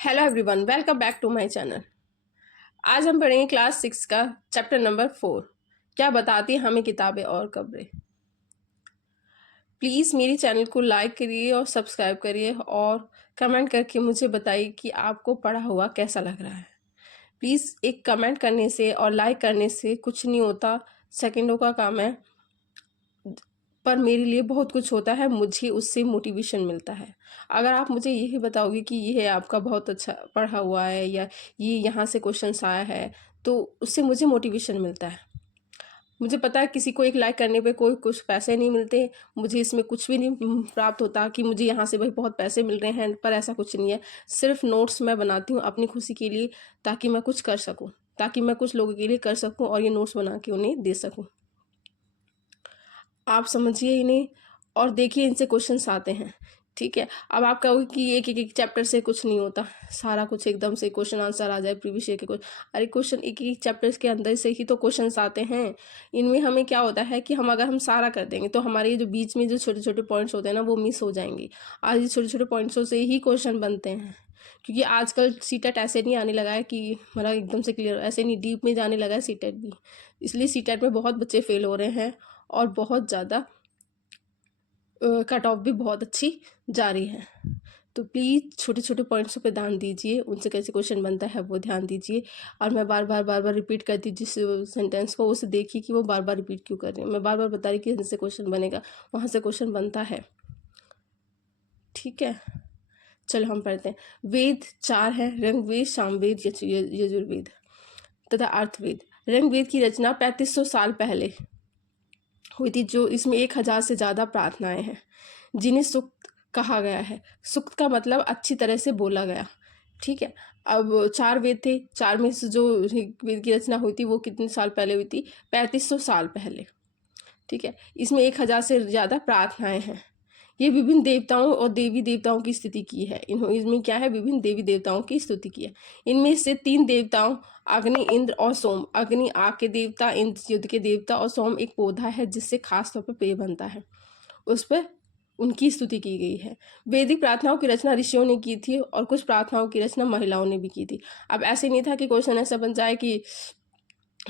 Hello everyone, welcome back to my channel. आज हम पढ़ेंगे क्लास 6 का चैप्टर नंबर 4, क्या बताती हैं हमें किताबें और खबरें। प्लीज़ मेरी चैनल को लाइक करिए और सब्सक्राइब करिए और कमेंट करके मुझे बताइए कि आपको पढ़ा हुआ कैसा लग रहा है। प्लीज़ एक कमेंट करने से और लाइक करने से कुछ नहीं होता, सेकंडों का काम है, पर मेरे लिए बहुत कुछ होता है, मुझे उससे मोटिवेशन मिलता है। अगर आप मुझे यही बताओगे कि ये आपका बहुत अच्छा पढ़ा हुआ है या ये यहाँ से क्वेश्चंस आया है, तो उससे मुझे मोटिवेशन मिलता है। मुझे पता है किसी को एक लाइक करने पे कोई कुछ पैसे नहीं मिलते, मुझे इसमें कुछ भी नहीं प्राप्त होता कि मुझे यहाँ से भाई बहुत पैसे मिल रहे हैं, पर ऐसा कुछ नहीं है। सिर्फ नोट्स मैं बनाती हूँ अपनी खुशी के लिए, ताकि मैं कुछ कर सकूँ, ताकि मैं कुछ लोगों के लिए कर सकूँ और ये नोट्स बना के उन्हें दे सकूँ। आप समझिए इन्हें और देखिए इनसे क्वेश्चंस आते हैं। ठीक है, अब आप कहोगे कि एक एक एक चैप्टर से कुछ नहीं होता, सारा कुछ एकदम से क्वेश्चन आंसर आ जाए प्रीवियस ईयर के क्वेश्चन। अरे क्वेश्चन एक एक चैप्टर्स के अंदर से ही तो क्वेश्चंस आते हैं। इनमें हमें क्या होता है कि अगर हम सारा कर देंगे तो हमारे ये जो बीच में जो छोटे छोटे पॉइंट्स होते हैं ना, वो मिस हो जाएंगे। आज ये छोटे छोटे पॉइंट्सों से ही क्वेश्चन बनते हैं, क्योंकि आजकल सीटेट ऐसे नहीं आने लगा है कि हमारा एकदम से क्लियर, ऐसे नहीं डीप में जाने लगा है सीटेट भी। इसलिए सीटेट में बहुत बच्चे फेल हो रहे हैं और बहुत ज़्यादा कट ऑफ भी बहुत अच्छी जा रही है। तो प्लीज़ छोटे छोटे पॉइंट्सों पे ध्यान दीजिए, उनसे कैसे क्वेश्चन बनता है वो ध्यान दीजिए। और मैं बार बार रिपीट करती जिस सेंटेंस को, उसे देखिए कि वो बार बार रिपीट क्यों कर रही है। मैं बार बार बता रही कि इनसे क्वेश्चन बनेगा, वहाँ से क्वेश्चन बनता है। ठीक है, चलो हम पढ़ते हैं। वेद 4 है, रंगवेद, सामवेद, यजुर्वेद तथा अर्थवेद। रंगवेद की रचना 3500 साल पहले हुई थी, जो इसमें 1000 से ज़्यादा प्रार्थनाएं हैं जिन्हें सूक्त कहा गया है। सूक्त का मतलब अच्छी तरह से बोला गया। ठीक है, अब 4 वेद थे, 4 में से जो वेद की रचना हुई थी वो कितने साल पहले हुई थी? 3500 साल पहले। ठीक है, इसमें 1000 से ज़्यादा प्रार्थनाएं हैं। ये विभिन्न देवताओं और देवी देवताओं की स्तुति की है। इसमें क्या है? विभिन्न देवी देवताओं की स्तुति की है। इनमें से 3 देवताओं, अग्नि, इंद्र और सोम। अग्नि आग के देवता, इंद्र युद्ध के देवता और सोम एक पौधा है जिससे खास तौर पर पेय बनता है, उस पर उनकी स्तुति की गई है। वैदिक प्रार्थनाओं की रचना ऋषियों ने की थी और कुछ प्रार्थनाओं की रचना महिलाओं ने भी की थी। अब ऐसे नहीं था कि क्वेश्चन ऐसा बन जाए कि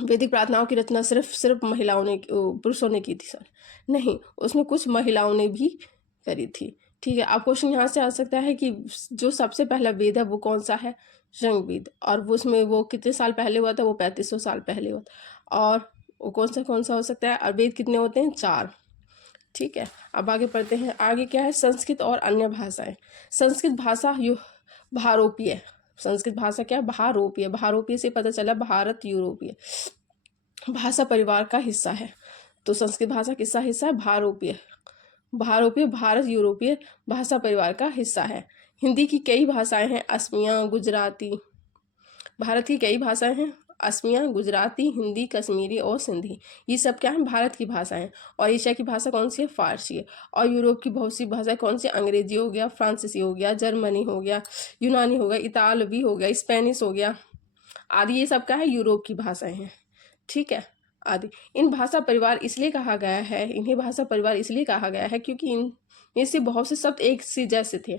वैदिक प्रार्थनाओं की रचना सिर्फ महिलाओं ने, पुरुषों ने की थी, सर नहीं, उसमें कुछ महिलाओं ने भी करी थी। ठीक है, अब क्वेश्चन यहाँ से आ सकता है कि जो सबसे पहला वेद है वो कौन सा है? ऋग्वेद। और वो उसमें वो कितने साल पहले हुआ था? वो 3500 साल पहले हुआ था। और वो कौन सा हो सकता है? और वेद कितने होते हैं? 4। ठीक है, अब आगे पढ़ते हैं। आगे क्या है? संस्कृत और अन्य भाषाएं। संस्कृत भाषा भारोपीय। संस्कृत भाषा क्या? भारोपीय। भारोपीय से पता चला भारत यूरोपीय भाषा परिवार का हिस्सा है। तो संस्कृत भाषा किसका हिस्सा है? भारोपीय। भारोपीय भारत यूरोपीय भाषा परिवार का हिस्सा है। हिंदी की कई भाषाएं हैं, असमिया, गुजराती। भारत की कई भाषाएं हैं, असमिया, गुजराती, हिंदी, कश्मीरी और सिंधी। ये सब क्या है? भारत की भाषाएं। और एशिया की भाषा कौन सी है? फारसी है। और यूरोप की बहुत सी भाषाएं कौन सी? अंग्रेजी हो गया, फ्रांसीसी हो गया, जर्मनी हो गया, यूनानी हो गया, इतालवी हो गया, स्पेनिश हो गया आदि। ये सब क्या है? यूरोप की भाषाएं हैं। ठीक है, आदि। इन भाषा परिवार इसलिए कहा गया है, इन्हें भाषा परिवार इसलिए कहा गया है क्योंकि इनमें से बहुत से शब्द एक से जैसे थे,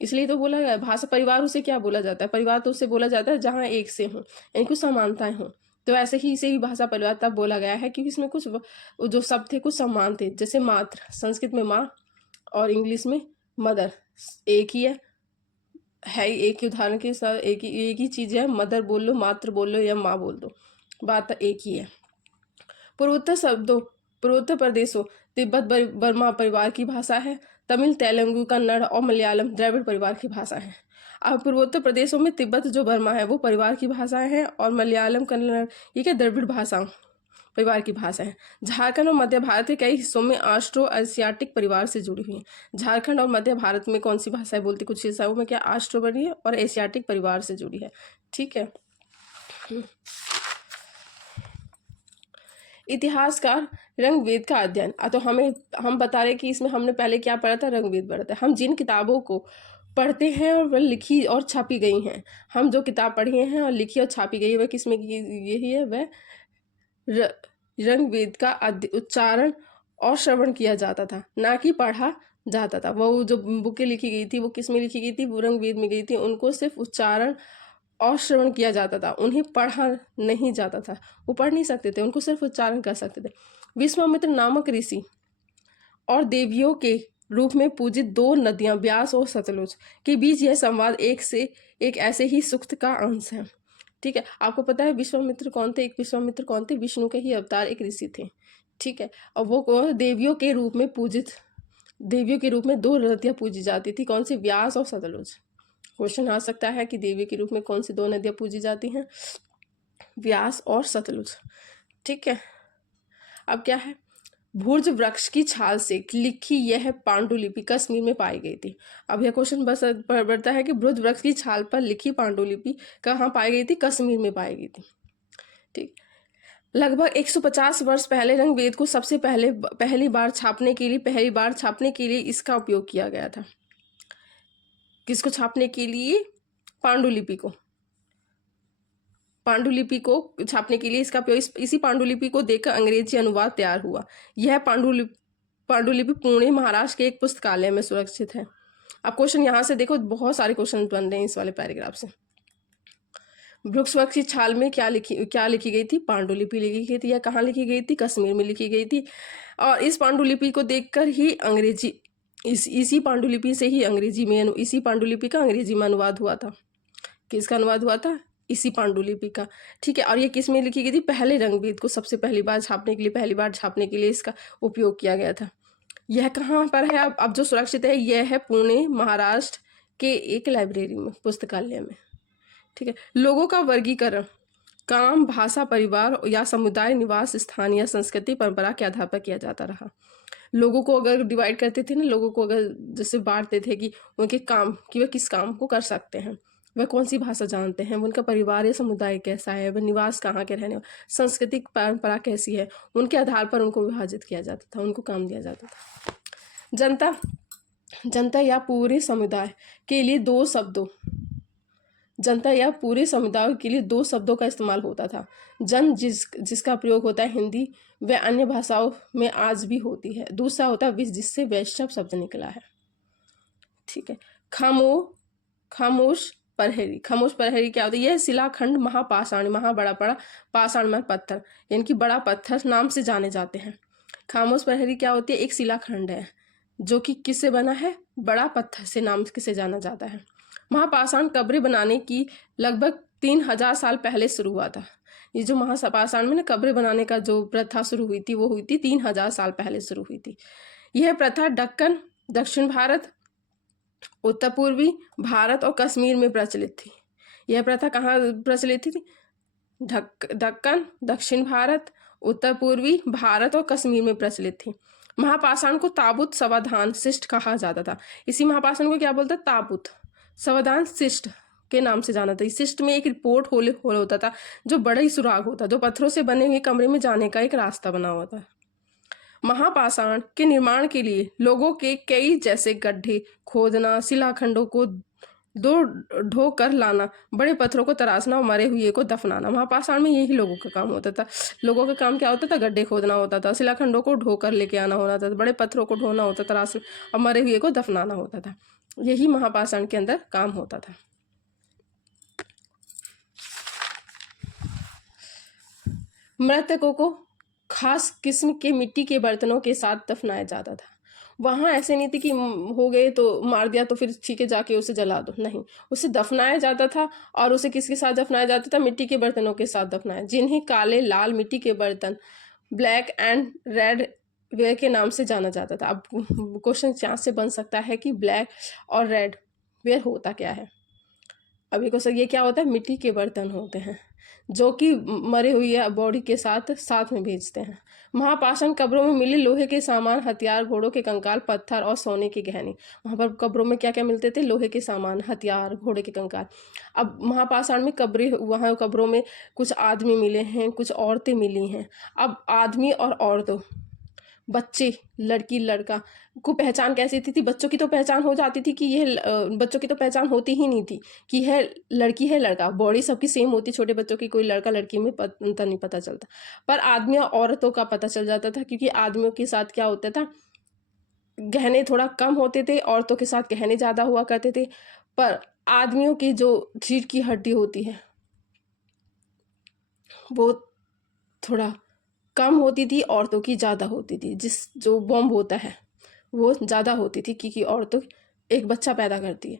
इसलिए तो बोला गया। भाषा परिवार उसे क्या बोला जाता है? परिवार तो उसे बोला जाता है जहाँ एक से हों, यानी कुछ समानताएं हों। तो ऐसे ही इसे ही भाषा परिवार तब बोला गया है क्योंकि इसमें कुछ जो शब्द थे कुछ समान थे। जैसे मात्र, संस्कृत में माँ और इंग्लिश में मदर एक ही है एक ही उदाहरण के साथ एक ही चीज़ है। मदर बोल लो, मात्र बोल लो या माँ बोल दो, बात एक ही है। पूर्वोत्तर प्रदेशों, तिब्बत बर्मा परिवार की भाषा है। तमिल, तेलुगु, कन्नड़ और मलयालम द्रविड़ परिवार की भाषा है। अब पूर्वोत्तर प्रदेशों में तिब्बत जो बर्मा है वो परिवार की भाषाएं हैं, और मलयालम, कन्नड़ ये क्या? द्रविड़ भाषा परिवार की भाषा है। झारखंड और मध्य भारत के कई हिस्सों में ऑस्ट्रो एशियाटिक परिवार से जुड़ी हुई है। झारखंड और मध्य भारत में कौन सी भाषाएं बोलती? कुछ हिस्सों में क्या ऑस्ट्रो बनी है और एशियाटिक परिवार से जुड़ी है। ठीक है, इतिहासकार रंगवेद का अध्ययन। तो हम बता रहे कि इसमें हमने पहले क्या पढ़ा था? रंगवेद पढ़ा था। हम जिन किताबों को पढ़ते हैं और वह लिखी और छापी गई हैं, हम जो किताब पढ़ी हैं और लिखी और छापी गई है वह किसमें यही है? वह रंगवेद का उच्चारण और श्रवण किया जाता था, ना कि पढ़ा जाता था। वो जो बुकें लिखी गई थी वो किस में लिखी गई थी, वो रंग वेद में गई थी। उनको सिर्फ उच्चारण और श्रवण किया जाता था, उन्हें पढ़ा नहीं जाता था, वो पढ़ नहीं सकते थे, उनको सिर्फ उच्चारण कर सकते थे। विश्वामित्र नामक ऋषि और देवियों के रूप में पूजित दो नदियां ब्यास और सतलुज के बीच यह संवाद एक से एक ऐसे ही सूक्त का अंश है। ठीक है, आपको पता है विश्वामित्र कौन थे? एक विश्वामित्र कौन थे? विष्णु के ही अवतार एक ऋषि थे। ठीक है, और वो देवियों के रूप में पूजित, देवियों के रूप में दो नदियां पूजी जाती थी, कौन सी? व्यास और सतलुज। क्वेश्चन आ सकता है कि देवी के रूप में कौन सी दो नदियां पूजी जाती हैं? व्यास और सतलुज। ठीक है, अब क्या है? भुर्ज वृक्ष की छाल से लिखी यह पांडुलिपि कश्मीर में पाई गई थी। अब यह क्वेश्चन बस बढ़ता है कि भुर्ज वृक्ष की छाल पर लिखी पांडुलिपि कहाँ पाई गई थी? कश्मीर में पाई गई थी। ठीक, लगभग 150 वर्ष पहले रंगवेद को सबसे पहली बार छापने के लिए इसका उपयोग किया गया था। किसको छापने के लिए? पांडुलिपि को। पांडुलिपि को छापने के लिए इसका उपयोग, इसी पांडुलिपि को देखकर अंग्रेजी अनुवाद तैयार हुआ। यह पांडुलिपि पुणे महाराष्ट्र के एक पुस्तकालय में सुरक्षित है। अब क्वेश्चन यहाँ से देखो, बहुत सारे क्वेश्चन बन रहे हैं इस वाले पैराग्राफ से। वृक्ष की छाल में क्या लिखी गई थी? पांडुलिपि लिखी गई थी। यह कहाँ लिखी गई थी? कश्मीर में लिखी गई थी। और इस पांडुलिपि को देखकर ही अंग्रेजी, इसी पांडुलिपि से ही इसी पांडुलिपि का अंग्रेजी में अनुवाद हुआ था। किसका अनुवाद हुआ था? इसी पांडुलिपि का। ठीक है, और ये किस में लिखी गई थी? पहले रंगवेद को सबसे पहली बार छापने के लिए इसका उपयोग किया गया था। यह कहाँ पर है? अब जो सुरक्षित है, यह है पुणे महाराष्ट्र के एक लाइब्रेरी में, पुस्तकालय में। ठीक है, लोगों का वर्गीकरण काम, भाषा, परिवार या समुदाय, निवास स्थान या संस्कृति परंपरा के आधार पर किया जाता रहा। लोगों को अगर डिवाइड करते थे ना, लोगों को अगर जैसे बांटते थे कि उनके काम, कि वह किस काम को कर सकते हैं, वह कौन सी भाषा जानते हैं, उनका परिवार या समुदाय कैसा है, वह निवास कहाँ के रहने, सांस्कृतिक परंपरा कैसी है, उनके आधार पर उनको विभाजित किया जाता था, उनको काम दिया जाता था। जनता या पूरे समुदाय के लिए दो शब्दों का इस्तेमाल होता था। जन जिसका प्रयोग होता है हिंदी व अन्य भाषाओं में आज भी होती है। दूसरा होता है विष, जिससे वैष्णव शब्द निकला है। ठीक है, खामोश परहरी क्या होता है? यह शिलाखंड महापाषाण, बड़ा पाषाण में पत्थर, यानी कि बड़ा पत्थर नाम से जाने जाते हैं। खामोश परहरी क्या होती है? एक शिलाखंड है जो कि किससे बना है? बड़ा पत्थर से नाम से जाना जाता है। महापाषाण कब्रें बनाने की लगभग 3000 साल पहले शुरू हुआ था। ये जो महापाषाण में ना कब्रें बनाने का जो प्रथा शुरू हुई थी, वो हुई थी 3000 साल पहले शुरू हुई थी। यह प्रथा दक्कन, दक्षिण भारत, उत्तर पूर्वी भारत और कश्मीर में प्रचलित थी। यह प्रथा कहाँ प्रचलित थी? दक्कन, दक्षिण भारत, उत्तर पूर्वी भारत और कश्मीर में प्रचलित थी। महापाषाण को ताबूत सावधान शिष्ट कहा जाता था। इसी महापाषाण को क्या बोलता है? ताबूत सावधान शिष्ट के नाम से जाना था। इस शिष्ट में एक रिपोर्ट होल होता था, जो बड़ा ही सुराग होता, जो पत्थरों से बने हुए कमरे में जाने का एक रास्ता बना हुआ था। महापाषाण के निर्माण के लिए लोगों के कई जैसे गड्ढे खोदना, शिलाखंडों को ढो कर लाना, बड़े पत्थरों को तराशना और मरे हुए को दफनाना। महापाषाण में यही लोगों का काम होता था। लोगों का काम क्या होता था? गड्ढे खोदना होता था, शिलाखंडों को ढो कर लेके आना होता था, बड़े पत्थरों को ढोना होता था, तराशना और मरे हुए को दफनाना होता था। यही महापाषाण के अंदर काम होता था। मृतकों को खास किस्म के मिट्टी के बर्तनों के साथ दफनाया जाता था। वहाँ ऐसे नहीं थी कि हो गए तो मार दिया तो फिर ठीक है जाके उसे जला दो, नहीं, उसे दफनाया जाता था। और उसे किसके साथ दफनाया जाता था? मिट्टी के बर्तनों के साथ दफनाया, जिन्हें काले लाल मिट्टी के बर्तन, ब्लैक एंड रेड वेयर के नाम से जाना जाता था। अब क्वेश्चन यहाँ से बन सकता है कि ब्लैक और रेड वेयर होता क्या है? अब ये क्या होता है? मिट्टी के बर्तन होते हैं जो कि मरे हुए बॉडी के साथ में भेजते हैं। महापाषाण कब्रों में मिले लोहे के सामान, हथियार, घोड़ों के कंकाल, पत्थर और सोने के गहने। वहाँ पर कब्रों में क्या क्या मिलते थे? लोहे के सामान, हथियार, घोड़े के कंकाल। अब महापाषाण में वहाँ कब्रों में कुछ आदमी मिले हैं, कुछ औरतें मिली हैं। अब आदमी और औरतों, बच्चे, लड़की लड़का को पहचान कैसी थी? बच्चों की तो पहचान हो जाती थी कि यह बच्चों की तो पहचान होती ही नहीं थी कि यह लड़की है लड़का, बॉडी सबकी सेम होती, छोटे बच्चों की कोई लड़का लड़की में नहीं पता चलता। पर आदमी और औरतों का पता चल जाता था, क्योंकि आदमियों के साथ क्या होता था? गहने थोड़ा कम होते थे, औरतों के साथ गहने ज़्यादा हुआ करते थे, पर आदमियों की जो रीढ़ की हड्डी होती है वो थोड़ा कम होती थी, औरतों की ज़्यादा होती थी। जो बॉम्ब होता है वो ज़्यादा होती थी, क्योंकि औरतों एक बच्चा पैदा करती है,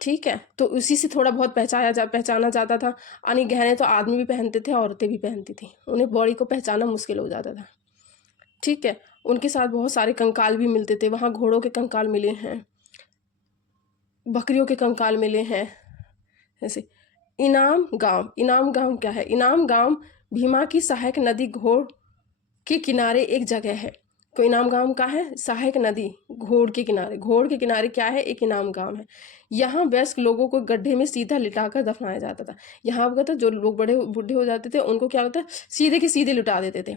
ठीक है। तो उसी से थोड़ा बहुत पहचाना जाता था। यानी गहने तो आदमी भी पहनते थे, औरतें भी पहनती थी, उन्हें बॉडी को पहचानना मुश्किल हो जाता था, ठीक है। उनके साथ बहुत सारे कंकाल भी मिलते थे, वहाँ घोड़ों के कंकाल मिले हैं, बकरियों के कंकाल मिले हैं। जैसे इनाम गांव क्या है? इनाम गांव भीमा की सहायक नदी घोड़ के किनारे एक जगह है। तो इनाम गांव का है? सहायक नदी घोड़ के किनारे। घोड़ के किनारे क्या है? एक इनाम गांव है। यहाँ वयस्क लोगों को गड्ढे में सीधा लिटाकर दफनाया जाता था। यहाँ क्या था, जो लोग बड़े बूढ़े हो जाते थे उनको क्या होता है, सीधे के सीधे लिटा देते थे।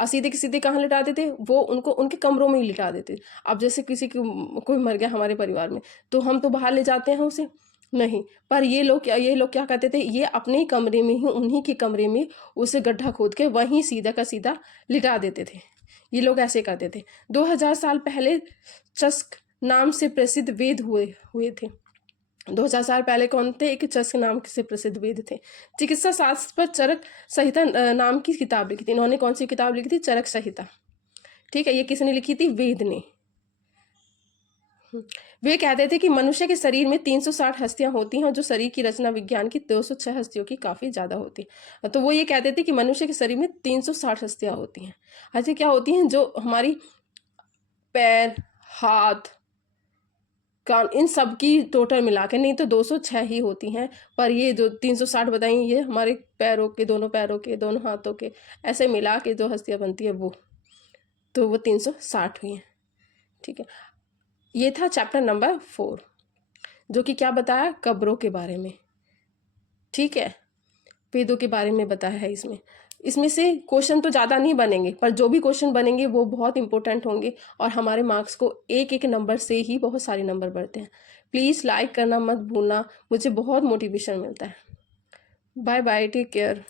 और सीधे के सीधे कहाँ लिटाते थे? वो उनको उनके कमरों में ही लिटा देते। अब जैसे किसी की कोई मर गया हमारे परिवार में, तो हम तो बाहर ले जाते हैं उसे, नहीं, पर ये लोग क्या करते थे, ये अपने ही कमरे में ही, उन्हीं के कमरे में उसे गड्ढा खोद के वहीं सीधा का सीधा लिटा देते थे। ये लोग ऐसे करते थे। 2000 साल पहले चस्क नाम से प्रसिद्ध वेद हुए थे। 2000 साल पहले कौन थे? एक चस्क नाम से प्रसिद्ध वेद थे। चिकित्सा शास्त्र पर चरक संहिता नाम की किताब लिखी थी। इन्होंने कौन सी किताब लिखी थी? चरक संहिता, ठीक है। ये किसने लिखी थी? वेद ने। वे कहते थे कि मनुष्य के शरीर में 360 हस्तियां होती हैं, और जो शरीर की रचना विज्ञान की 206 हस्तियों की काफी ज्यादा होती है। तो वो ये कहते थे कि मनुष्य के शरीर में 360 हस्तियां होती हैं। हस्तियां क्या होती हैं? जो हमारी पैर, हाथ, कान, इन सब की टोटल मिला के, नहीं तो 206 ही होती हैं। पर ये जो 360 बताई, ये हमारे पैरों के, दोनों पैरों के, दोनों हाथों के, ऐसे मिला के जो हस्तियां बनती है वो, तो वो 360 हुई हैं, ठीक है। ये था चैप्टर नंबर 4, जो कि क्या बताया? कब्रों के बारे में, ठीक है। वेदों के बारे में बताया है इसमें। इसमें से क्वेश्चन तो ज़्यादा नहीं बनेंगे, पर जो भी क्वेश्चन बनेंगे वो बहुत इंपॉर्टेंट होंगे, और हमारे मार्क्स को एक एक नंबर से ही बहुत सारे नंबर बढ़ते हैं। प्लीज़ लाइक करना मत भूलना, मुझे बहुत मोटिवेशन मिलता है। Bye bye, take care.